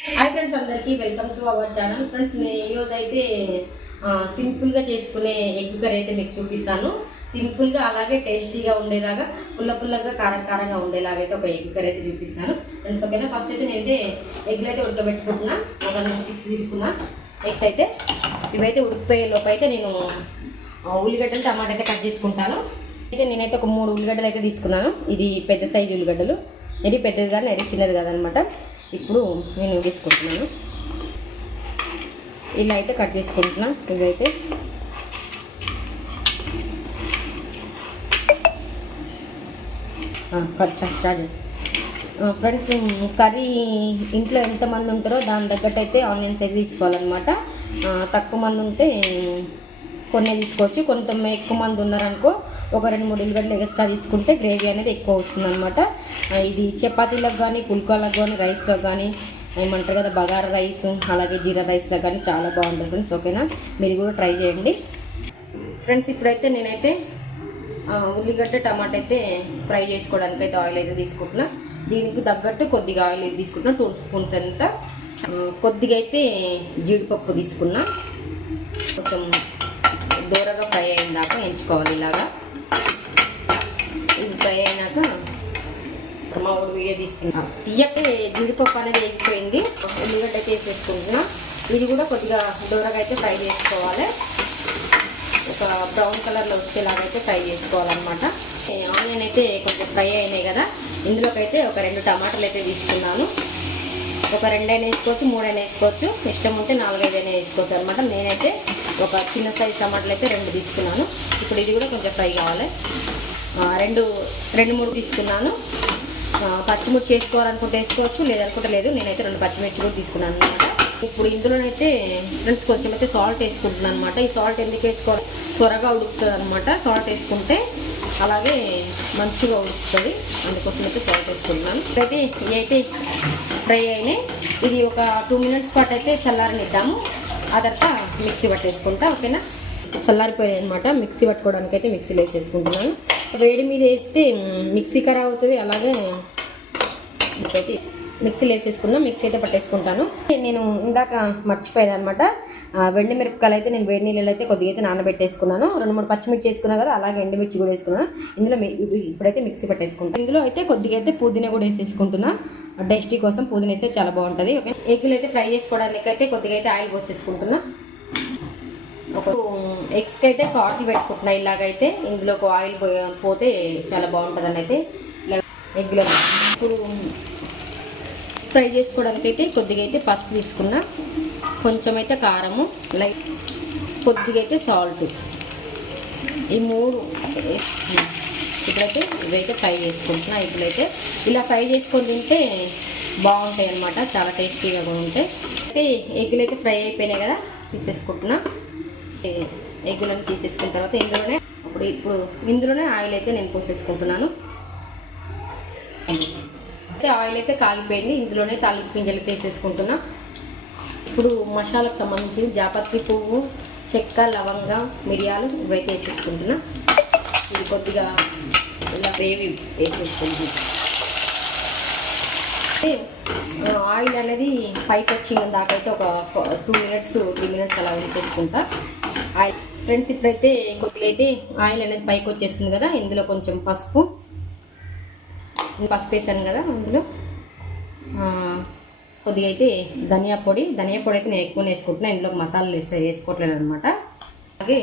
Hi friends అందరికీ welcome to our channel friends నేను ఈరోజు అయితే సింపుల్గా చేసుకునే ఎగ్ కర్రీ అయితే మీకు చూపిస్తాను. సింపుల్గా అలాగే టేస్టీగా ఉండేలాగా పుల్ల పుల్లగా కారం కారంగా ఉండేలాగా అయితే ఒక ఎగ్ కర్రీ అయితే చూపిస్తాను. ఫ్రెండ్స్ ఓకేనా ఫస్ట్ అయితే నేనైతే ఎగ్లు అయితే ఉడకబెట్టుకుంటున్నా. ఒక నేను సిక్స్ తీసుకున్నా. ఎగ్స్ అయితే ఇవైతే ఉడికిపోయే లోపు అయితే నేను ఉల్లిగడ్డలు టమాటా అయితే కట్ చేసుకుంటాను. అయితే నేనైతే ఒక మూడు ఉల్లిగడ్డలు అయితే తీసుకున్నాను. ఇది పెద్ద సైజు ఉల్లిగడ్డలు. ఇది పెద్దది కానీ ఇది చిన్నది కాదనమాట ఇప్పుడు నేను తీసుకుంటున్నాను. ఇలా అయితే కట్ చేసుకుంటున్నా. ఇవైతే ఆ, ఫ్రెండ్స్ కర్రీ ఇంట్లో ఎంతమంది ఉంటారో దాని తగ్గట్టు అయితే ఆనియన్స్ అయితే తీసుకోవాలన్నమాట తక్కువ మంది ఉంటే కొన్ని తీసుకోవచ్చు. కొంత ఎక్కువ మంది ఉన్నారనుకో ఒక రెండు మూడు ఉల్లిగడ్డలు ఎక్స్ట్రా తీసుకుంటే గ్రేవీ అనేది ఎక్కువ వస్తుంది అనమాట ఇది చపాతీలకు కానీ పుల్కాలకు కానీ రైస్లో కానీ ఏమంటారు కదా బగారా రైస్ అలాగే జీరా రైస్లో కానీ చాలా బాగుంటుంది ఫ్రెండ్స్ ఓకేనా? మీరు కూడా ట్రై చేయండి. ఫ్రెండ్స్ ఇప్పుడైతే నేనైతే ఉల్లిగడ్డ టమాటా అయితే ఫ్రై చేసుకోవడానికి అయితే ఆయిల్ అయితే తీసుకుంటున్నా. దీనికి తగ్గట్టు కొద్దిగా ఆయిల్ అయితే తీసుకుంటున్నా. టూ స్పూన్స్ అంతా కొద్దిగా అయితే జీడిపప్పు తీసుకున్నా. కొంచెం దూరగా ఫ్రై అయిన దాకా ఎంచుకోవాలి ఇలాగా. ఫ్రై అయినాక మా ఊరు వీడియో తీసుకున్నాం ఇయ్యకే జీడిపప్పు అనేది వేగిపోయింది. ఉల్లిగడ్డ అయితే వేసేసుకుంటున్నా ఇది కూడా కొద్దిగా దూరగా అయితే ఫ్రై చేసుకోవాలి. ఒక బ్రౌన్ కలర్లో వచ్చేలాగా అయితే ఫ్రై చేసుకోవాలన్నమాట. ఆనియన్ అయితే కొంచెం ఫ్రై అయినాయి కదా. ఇందులోకైతే ఒక రెండు టమాటాలు అయితే తీసుకున్నాను. ఒక రెండైనా వేసుకోవచ్చు మూడైనా వేసుకోవచ్చు. ఇష్టం ఉంటే నాలుగైదైనా వేసుకోవచ్చు అనమాట నేనైతే ఒక చిన్న సైజ్ టమాటాలు అయితే రెండు తీసుకున్నాను. ఇప్పుడు ఇది కూడా కొంచెం ఫ్రై కావాలి. రెండు రెండు మూడు తీసుకున్నాను. పచ్చిమిర్చి వేసుకోవాలనుకుంటే వేసుకోవచ్చు లేదనుకుంటే లేదు. నేనైతే రెండు పచ్చిమిర్చి కూడా తీసుకున్నాను అనమాట ఇప్పుడు ఇందులోనైతే ఫ్రెండ్స్ కొంచెం అయితే సాల్ట్ వేసుకుంటున్నాను అనమాట ఈ సాల్ట్ ఎందుకు వేసుకోవాలి త్వరగా ఉడుకుతుంది అనమాట సాల్ట్ వేసుకుంటే అలాగే మంచిగా ఉడుకుతుంది. అందుకోసం అయితే సాల్ట్ వేసుకుంటున్నాను. ఇప్పుడైతే ఇవైతే అయితే ఫ్రై అయినాయి. ఇది ఒక టూ మినిట్స్ పాటు అయితే చల్లారనిద్దాము. ఆ తర్వాత మిక్సీ పట్టేసుకుంటా ఓకేనా? చల్లారిపోయాయి అనమాట మిక్సీ పట్టుకోవడానికి అయితే మిక్సీలో వేసేసుకుంటున్నాను వేడి మీద వేస్తే మిక్సీ ఖరాబ్ అవుతుంది. అలాగే అయితే మిక్సీలో వేసేసుకున్నా మిక్సీ అయితే పట్టేసుకుంటాను. నేను ఇందాక మర్చిపోయాను అనమాట వెండి మిరపకాయలు అయితే నేను వేడి నీళ్ళలో అయితే కొద్దిగా అయితే నానబెట్టేసుకున్నాను. రెండు మూడు పచ్చిమిర్చి వేసుకున్నా కదా అలాగే ఎండుమిర్చి కూడా వేసుకున్నాను ఇందులో ఇప్పుడైతే మిక్సీ పట్టేసుకుంటాను. ఇందులో అయితే కొద్దిగా అయితే పుదీనా కూడా వేసేసుకుంటున్నా. టేస్టీ కోసం పుదీనా అయితే చాలా బాగుంటుంది. ఓకే ఎగ్గులు అయితే ఫ్రై చేసుకోవడానికి అయితే కొద్దిగా అయితే ఆయిల్ పోసేసుకుంటున్నా. ఎగ్స్కి అయితే కాట్లు పెట్టుకుంటున్నా. ఇలాగైతే ఇందులో ఒక ఆయిల్ పోతే చాలా బాగుంటుందని అయితే ఇలా ఎగ్లో ఇప్పుడు ఫ్రై చేసుకోవడానికి అయితే కొద్దిగా అయితే పసుపు తీసుకున్నా. కొంచెం అయితే కారము లైక్ కొద్దిగా అయితే సాల్ట్. ఈ మూడు ఇప్పుడైతే ఇవైతే ఫ్రై చేసుకుంటున్నా. ఇప్పుడైతే ఇలా ఫ్రై చేసుకొని తింటే బాగుంటాయి అన్నమాట. చాలా టేస్టీగా కూడా ఉంటాయి. అయితే ఎగ్గులు అయితే ఫ్రై అయిపోయినాయి కదా తీసేసుకుంటున్నా. ఎగ్గులను తీసేసుకున్న తర్వాత ఇందులోనే ఇప్పుడు ఇప్పుడు ఇందులోనే ఆయిల్ అయితే నేను పోసేసుకుంటున్నాను. అయితే ఆయిల్ అయితే కాగిపోయింది ఇందులోనే తాలింపు గింజలు అయితే ఇప్పుడు మసాలాకు సంబంధించి జాపత్రి పువ్వు చెక్క లవంగ మిరియాలు ఇవైతే వేసేసుకుంటున్నా. ఇది కొద్దిగా ఇలా గ్రేవీ వేసేసుకుంది అయితే, ఆయిల్ అనేది పైకి వచ్చిన దాకైతే ఒక టూ మినిట్స్ త్రీ మినిట్స్ అలా వేసేసుకుంటా ఆయిల్ ఫ్రెండ్స్ ఇప్పుడైతే కొద్దిగా అయితే ఆయిల్ అనేది పైకి వచ్చేసింది కదా ఇందులో కొంచెం పసుపు. పసుపు వేసాను కదా అందులో. కొద్దిగా అయితే ధనియా పొడి. ధనియా పొడి అయితే నేను ఎక్కువ వేసుకుంటున్నాను ఇందులో మసాలాలు వేసే వేసుకోవట్లేదు అనమాట అలాగే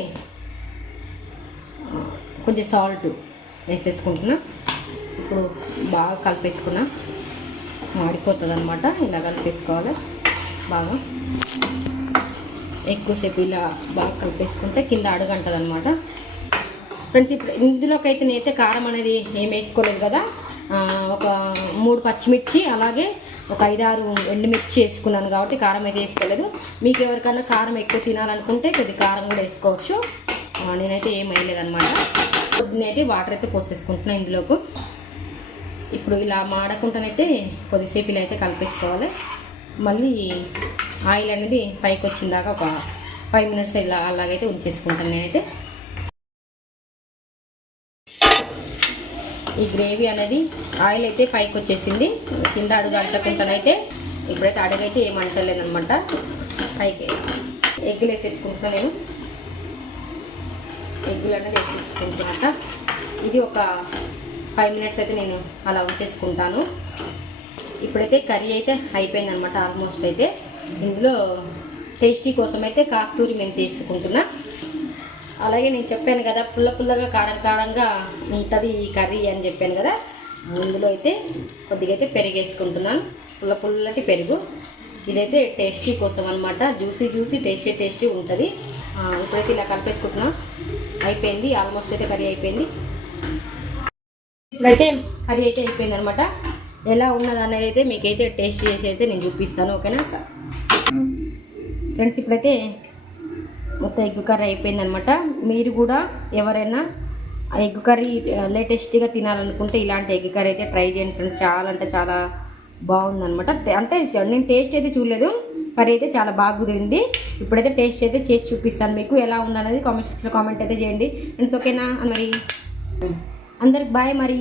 కొంచెం సాల్ట్ వేసేసుకుంటున్నా. ఇప్పుడు బాగా కలిపేసుకున్నా. మాడిపోతుంది అనమాట ఇలా కలిపేసుకోవాలి బాగా. ఎక్కువసేపు ఇలా బాగా కలిపేసుకుంటే కింద అడుగంటది అనమాట ఫ్రెండ్స్ ఇప్పుడు ఇందులోకైతే నేనైతే కారం అనేది ఏం వేసుకోలేదు కదా. ఒక మూడు పచ్చిమిర్చి అలాగే ఒక ఐదారు ఎండుమిర్చి వేసుకున్నాను కాబట్టి కారం అయితే వేసుకోలేదు. మీకు ఎవరికైనా కారం ఎక్కువ తినాలనుకుంటే కొద్ది కారం కూడా వేసుకోవచ్చు. నేనైతే ఏం వేయలేదన్నమాట. నేనైతే వాటర్ అయితే పోసేసుకుంటున్నాను ఇందులోకి. ఇప్పుడు ఇలా మాడకుండానైతే కొద్దిసేపు ఇలా అయితే కలిపేసుకోవాలి. మళ్ళీ ఆయిల్ అనేది పైకి వచ్చిన దాకా ఒక ఫైవ్ మినిట్స్ ఇలా అలాగైతే ఉంచేసుకుంటాను నేనైతే. ఈ గ్రేవీ అనేది ఆయిల్ అయితే పైకి వచ్చేసింది. కింద అడుగు అంటకుండానైతే ఇప్పుడైతే అడగైతే ఏం అంటలేదనమాట పైకి ఎగ్గులు వేసేసుకుంటున్నా నేను. ఎగ్గులు అనేది వేసేసుకుంటున్నట ఇది ఒక ఫైవ్ మినిట్స్ అయితే నేను అలా ఉంచేసుకుంటాను. ఇప్పుడైతే కర్రీ అయితే అయిపోయింది అనమాట ఆల్మోస్ట్ అయితే. ఇందులో టేస్టీ కోసం అయితే కాస్తూరి మేము తీసుకుంటున్నా అలాగే నేను చెప్పాను కదా పుల్ల పుల్లగా కారం కారంగా ఉంటుంది ఈ కర్రీ అని చెప్పాను కదా ఇందులో అయితే కొద్దిగా అయితే పెరుగు వేసుకుంటున్నాను. పుల్ల పుల్లటి పెరుగు. ఇదైతే టేస్టీ కోసం అనమాట జ్యూసీ జ్యూసీ టేస్టీ టేస్టీ ఉంటుంది. ఇప్పుడైతే ఇలా కలిపేసుకుంటున్నా. అయిపోయింది ఆల్మోస్ట్ అయితే కర్రీ అయిపోయింది. ఇప్పుడైతే కర్రీ అయితే అయిపోయింది అనమాట ఎలా ఉన్నది అనేది అయితే మీకైతే టేస్ట్ చేసి అయితే నేను చూపిస్తాను ఓకేనా ఫ్రెండ్స్ ఇప్పుడైతే మొత్తం ఎగ్ కర్రీ అయిపోయిందనమాట మీరు కూడా ఎవరైనా ఆ ఎగ్ కర్రీ లేటెస్ట్గా తినాలనుకుంటే ఇలాంటి ఎగ్ కర్రీ అయితే ట్రై చేయండి ఫ్రెండ్స్. చాలా అంటే చాలా బాగుందనమాట అంటే నేను టేస్ట్ అయితే చూడలేదు కర్రీ అయితే చాలా బాగా కుదిరింది. ఇప్పుడైతే టేస్ట్ అయితే చేసి చూపిస్తాను మీకు ఎలా ఉందనేది కామెంట్ సెక్షన్లో కామెంట్ అయితే చేయండి. ఫ్రెండ్స్ ఓకేనా? మరి అందరికి బాయ్ మరి.